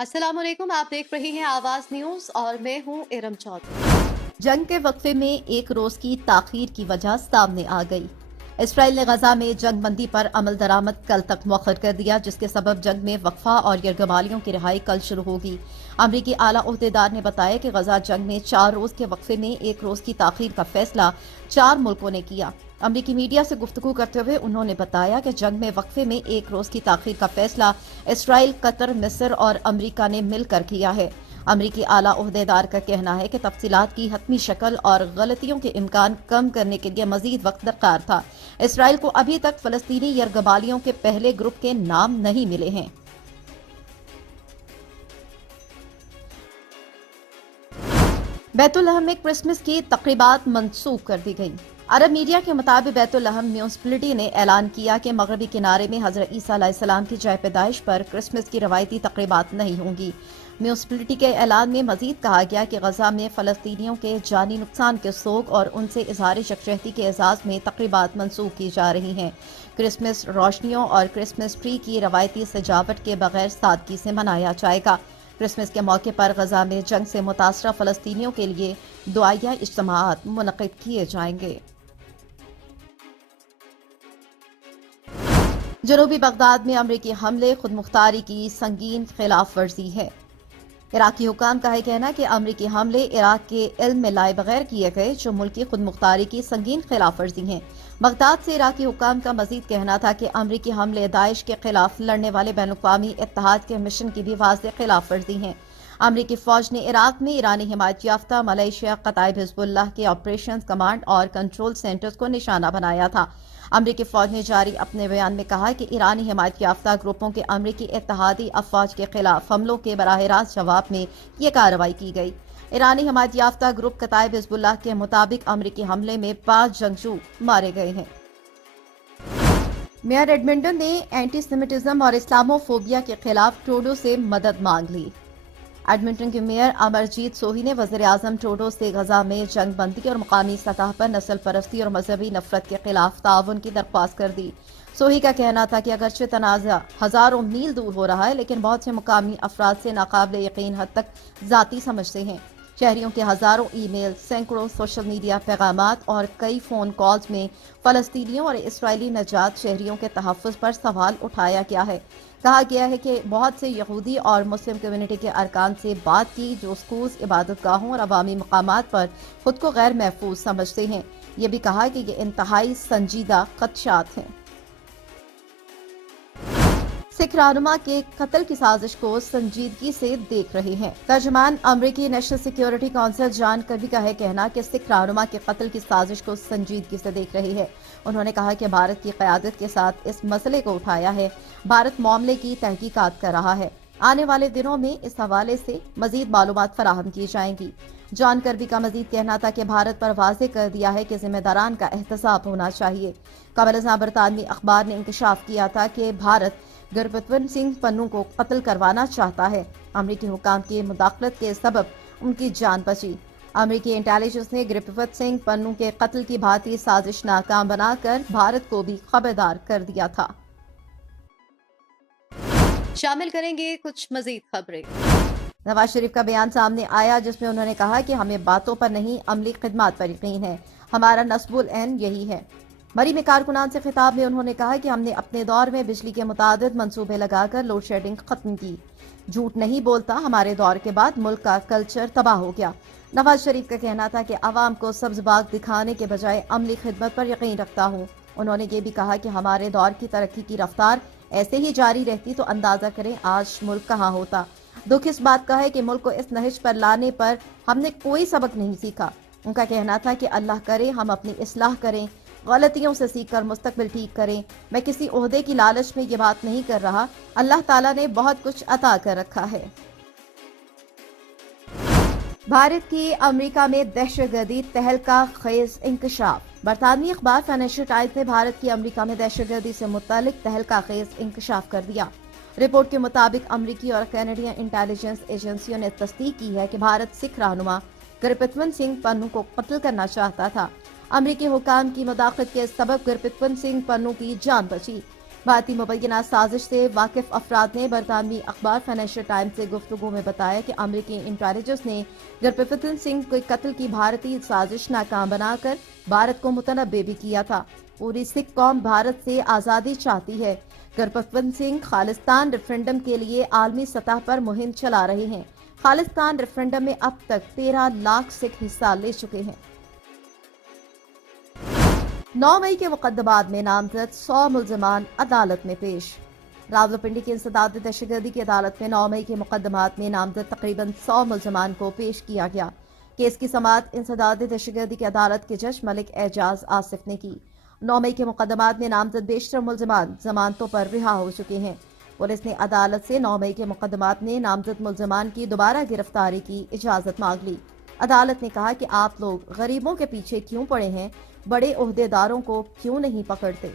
अस्सलाम वालेकुम, आप देख रही हैं आवाज न्यूज और मैं हूं इरम चौधरी। जंग के वक्फे में एक रोज की ताखीर की वजह सामने आ गई। इसराइल ने गजा में जंग बंदी पर अमल दरामद कल तक मौखर कर दिया, जिसके सबब जंग में वक्फा और यरगमालियों की रिहाई कल शुरू होगी। अमरीकी आला ओहदेदार ने बताया कि गजा जंग में 4 रोज के वक्फे में एक रोज की ताखीर का फैसला 4 मुल्कों ने किया। अमरीकी मीडिया से गुफ्तगू करते हुए उन्होंने बताया कि जंग में वक्फे में एक रोज की ताखीर का फैसला इसराइल, कतर, मिस्र और अमरीका ने मिलकर किया है। अमरीकी आला ओहदेदार का कहना है कि तफसीलात की हतमी शक्ल और गलतियों के इम्कान कम करने के लिए मजीद वक्त दरकार था। इसराइल को अभी तक फलस्तीनी यरगबालियों के पहले ग्रुप के नाम नहीं मिले हैं। बैतुल अहम में क्रिसमस की तकरीबात मंसूख कर दी गई। अरब मीडिया के मुताबिक बैतुल अहम म्यूनिसिपैलिटी ने ऐलान किया कि मगरबी किनारे में हजरत ईसा अलैहिस्सलाम की जाए पैदाइश पर क्रिसमस की रवायती तकरीबात नहीं होंगी। म्यूनिसिपैलिटी के ऐलान में मजीद कहा गया कि गजा में फलस्तीनियों के जानी नुकसान के सोग और उनसे इजहार यकजहती के एजाज में तकरीबात मंसूख की जा रही हैं। क्रिसमस रोशनियों और क्रिसमस ट्री की रवायती सजावट के बगैर सादगी से मनाया जाएगा। क्रिसमस के मौके पर गजा में जंग से मुतासरा फलस्तीनियों के लिए दुआया इज्तिमाअत मुनक़िद किए जाएंगे। जनूबी बगदाद में अमरीकी हमले खुद मुख्तारी की संगीन खिलाफ वर्जी है। इराकी हुकाम का है कहना कि अमरीकी हमले इराक के इल्म में लाए बगैर किए गए, जो मुल्की खुद मुख्तारी की संगीन खिलाफ वर्जी हैं। बगदाद से इराकी हुकाम का मजीद कहना था कि अमरीकी हमले दाइश के खिलाफ लड़ने वाले बैनुल-अक़वामी इत्तेहाद के मिशन की भी वाज़ेह खिलाफ वर्जी हैं। अमरीकी फौज ने इराक में ईरानी हिमायत याफ्ता मलेशिया कताइब हिज़्बुल्लाह के ऑपरेशन कमांड और कंट्रोल सेंटर्स को निशाना बनाया था। अमरीकी फौज ने जारी अपने बयान में कहा कि ईरानी हिमायत याफ्ता ग्रुपों के अमरीकी इत्तेहादी अफवाज के खिलाफ हमलों के बराह रास्त जवाब में ये कार्रवाई की गई। ईरानी हिमायत याफ्ता ग्रुप कताइब हिज़्बुल्लाह के मुताबिक अमरीकी हमले में 5 जंगजू मारे गए हैं। मेयर एडमिंटन ने एंटी सेमिटिज्म और इस्लामोफोबिया के खिलाफ ट्रूडो से मदद मांग ली। एडमिंटन के मेयर अमरजीत सोही ने वज़ीर आज़म ट्रूडो से गजा में जंग बंदी और मुकामी सतह पर नस्ल परस्ती और मजहबी नफरत के खिलाफ ताउन की दरख्वास्त कर दी। सोही का कहना था कि अगरचे तनाज़ा हजारों मील दूर हो रहा है, लेकिन बहुत से मुकामी अफराद से नाकाबिल यकीन हद तक जाती समझते हैं। शहरियों के हजारों ईमेल, सैकड़ों सोशल मीडिया पैगामात और कई फोन कॉल्स में फलस्तीनियों और इसराइली नजात शहरियों के तहफ़्फ़ुज़ पर सवाल उठाया गया है। कहा गया है कि बहुत से यहूदी और मुस्लिम कम्युनिटी के अरकान से बात की, जो स्कूल्स, इबादतगाहों और अवामी मकामात पर खुद को गैर महफूज समझते हैं। ये भी कहा कि ये इंतहाई संजीदा खदशात हैं। सिख रहनुमा के कत्ल की साजिश को संजीदगी से देख रहे हैं। तर्जमान अमरीकी national security council John Kirby का है कहना कि सिख रहनुमा के कत्ल की साजिश को संजीदगी से देख रही है। उन्होंने कहा कि भारत की क़यादत के साथ इस मसले को उठाया है। भारत मामले की तहकीकात कर रहा है। आने वाले दिनों में इस हवाले से मजीद मालूमात फराहम की जाएंगी। जॉन कर्बी का मजीद कहना था कि भारत पर वाज़ेह कर दिया है कि जिम्मेदारान का एहतसाब होना चाहिए। कबल बरतानवी अखबार ने इंकशाफ किया था कि भारत गुरबत्वंत सिंह पन्नू को कत्ल करवाना चाहता है। अमरीकी हुकाम की मुदाखलत के सबब उनकी जान बची। अमरीकी इंटेलिजेंस ने गुरबत्वंत सिंह पन्नू के कत्ल की भांति साजिश नाकाम बनाकर भारत को भी खबरदार कर दिया था। शामिल करेंगे कुछ मजीद खबरें। नवाज शरीफ का बयान सामने आया, जिसमें उन्होंने कहा कि हमें बातों पर नहीं, अमली खिदमात पर यकीन है। हमारा नस्बुल ऐन यही है। मरी में कारकुनान से खिताब में उन्होंने कहा कि हमने अपने दौर में बिजली के मुतादिद मंसूबे लगाकर लोड शेडिंग खत्म की। झूठ नहीं बोलता, हमारे दौर के बाद मुल्क का कल्चर तबाह हो गया। नवाज शरीफ का कहना था कि आवाम को सब्ज बाग दिखाने के बजाय अमली खिदमत पर यकीन रखता हूँ। उन्होंने ये भी कहा कि हमारे दौर की तरक्की की रफ्तार ऐसे ही जारी रहती तो अंदाजा करें आज मुल्क कहाँ होता। दुख इस बात का है कि मुल्क को इस नहिश पर लाने पर हमने कोई सबक नहीं सीखा। उनका कहना था कि अल्लाह करे हम अपनी इस्लाह करें, गलतियों से सीख कर मुस्तकबिल ठीक करें। मैं किसी ओहदे की लालच में ये बात नहीं कर रहा। अल्लाह ताला ने बहुत कुछ अता कर रखा है। भारत की अमेरिका में दहशतगर्दी तहलका खेज इंकशाफ। बरतानवी अखबार फाइनेंशियल टाइम्स ने भारत की अमेरिका में दहशतगर्दी से मुतालिक तहलका खेज इंकशाफ कर दिया। रिपोर्ट के मुताबिक अमरीकी और कैनेडियन इंटेलिजेंस एजेंसियों ने तस्दीक की है कि भारत सिख रहनुमा गुरबत्वंत सिंह पन्नू को कत्ल करना चाहता था। अमरीकी हुकाम की मुदाखलत के सबब गुरबत्वंत सिंह पन्नू की जान बची। بھارتی مبینہ سازش سے واقف افراد نے برطانوی اخبار فائنینشیل ٹائمز سے گفتگو میں بتایا کہ امریکی انٹیلیجنس نے گرپتن سنگھ کے قتل کی بھارتی سازش ناکام بنا کر بھارت کو متنبع بھی کیا تھا۔ پوری سکھ قوم بھارت سے آزادی چاہتی ہے۔ گرپتن سنگھ خالصتان ریفرنڈم کے لیے عالمی سطح پر مہم چلا رہے ہیں۔ خالصتان ریفرنڈم میں اب تک 13 لاکھ سکھ حصہ لے چکے ہیں۔ 9 مئی کے مقدمات میں نامزد 100 ملزمان عدالت میں پیش۔ راولپنڈی کی انسداد دہشت گردی کی عدالت میں 9 مئی کے مقدمات میں نامزد تقریباً 100 ملزمان کو پیش کیا گیا۔ کیس کی سماعت انسداد دہشت گردی کی عدالت کے جج ملک اعجاز آصف نے کی۔ 9 مئی کے مقدمات میں نامزد بیشتر ملزمان ضمانتوں پر رہا ہو چکے ہیں۔ پولیس نے عدالت سے 9 مئی کے مقدمات میں نامزد ملزمان کی دوبارہ گرفتاری کی اجازت مانگ لی۔ عدالت نے کہا کہ آپ لوگ غریبوں کے پیچھے کیوں پڑے ہیں، بڑے عہدیداروں کو کیوں نہیں پکڑتے؟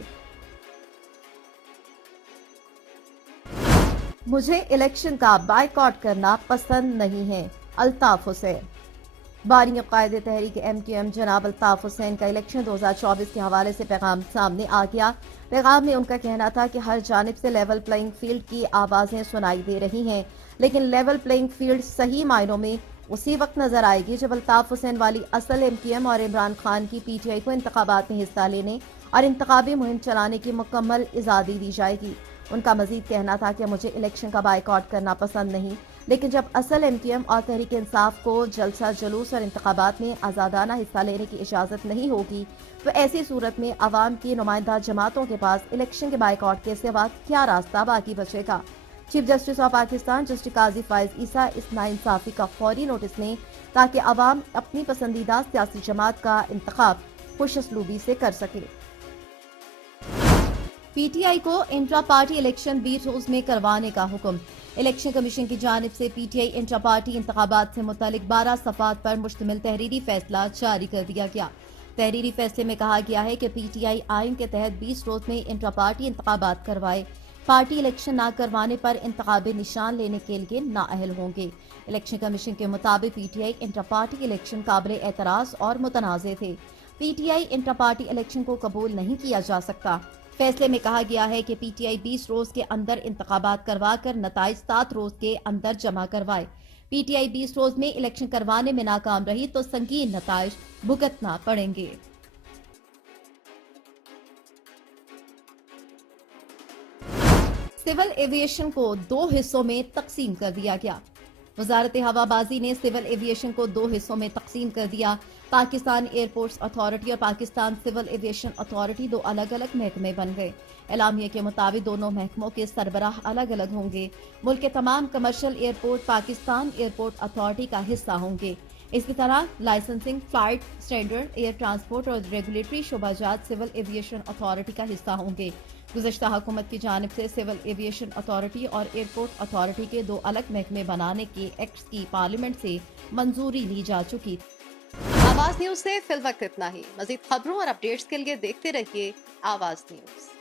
مجھے الیکشن کا بائیکاٹ کرنا پسند نہیں ہے، الطاف حسین۔ بانی قائد تحریک MQM جناب الطاف حسین کا الیکشن 2024 کے حوالے سے پیغام سامنے آ گیا۔ پیغام میں ان کا کہنا تھا کہ ہر جانب سے لیول پلئنگ فیلڈ کی آوازیں سنائی دے رہی ہیں، لیکن لیول پلئنگ فیلڈ صحیح معنوں میں اسی وقت نظر آئے گی جب الطاف حسین والی اصل MQM اور عمران خان کی PTI کو انتخابات میں حصہ لینے اور انتخابی مہم چلانے کی مکمل آزادی دی جائے گی۔ ان کا مزید کہنا تھا کہ مجھے الیکشن کا بائیکاٹ کرنا پسند نہیں، لیکن جب اصل MQM اور تحریک انصاف کو جلسہ جلوس اور انتخابات میں آزادانہ حصہ لینے کی اجازت نہیں ہوگی تو ایسی صورت میں عوام کی نمائندہ جماعتوں کے پاس الیکشن کے بائیکاٹ کے سوا کیا راستہ باقی بچے گا۔ Chief justice of Pakistan justice Qazi Faez عیسیٰ اس ناانصافی کا فوری نوٹس لیں تاکہ عوام اپنی پسندیدہ سیاسی جماعت کا انتخاب خوش اسلوبی سے کر سکے۔ PTI کو انٹرا پارٹی الیکشن 20 روز میں کروانے کا حکم۔ الیکشن کمیشن کی جانب سے PTI انٹرا پارٹی انتخابات سے متعلق 12 صفحات پر مشتمل تحریری فیصلہ جاری کر دیا گیا۔ تحریری فیصلے میں کہا گیا ہے کہ PTI آئین کے تحت 20 روز میں انٹرا پارٹی انتخابات کروائے۔ پارٹی الیکشن نہ کروانے پر انتخابی نشان لینے کے لیے نااہل ہوں گے۔ الیکشن کمیشن کے مطابق PTI انٹرا پارٹی الیکشن قابل اعتراض اور متنازع تھے۔ PTI انٹرا پارٹی الیکشن کو قبول نہیں کیا جا سکتا۔ فیصلے میں کہا گیا ہے کہ PTI 20 روز کے اندر انتخابات کروا کر نتائج 7 روز کے اندر جمع کروائے۔ PTI 20 روز میں الیکشن کروانے میں ناکام رہی تو سنگین نتائج بھگتنا پڑیں گے۔ سول ایویشن کو 2 حصوں میں تقسیم کر دیا گیا۔ وزارت ہوا بازی نے سول ایویشن کو 2 حصوں میں تقسیم کر دیا۔ پاکستان ایئرپورٹس اتھارٹی اور پاکستان سول ایویشن اتھارٹی 2 الگ الگ محکمے بن گئے۔ اعلامیہ کے مطابق دونوں محکموں کے سربراہ الگ الگ ہوں گے۔ ملک کے تمام commercial airport Pakistan airport authority کا حصہ ہوں گے۔ اسی طرح licensing, flight standard, air transport اور ریگولیٹری شعبہ جات سول ایویشن اتھارٹی کا حصہ ہوں گے۔ گزشتہ حکومت کی جانب سے سول ایویشن اتھارٹی اور ایئرپورٹ اتھارٹی کے 2 الگ محکمے بنانے کے ایکٹس کی پارلیمنٹ سے منظوری لی جا چکی تھی۔ آواز نیوز سے فی الوقت اتنا ہی۔ مزید خبروں اور اپڈیٹس کے لیے دیکھتے رہیے آواز نیوز۔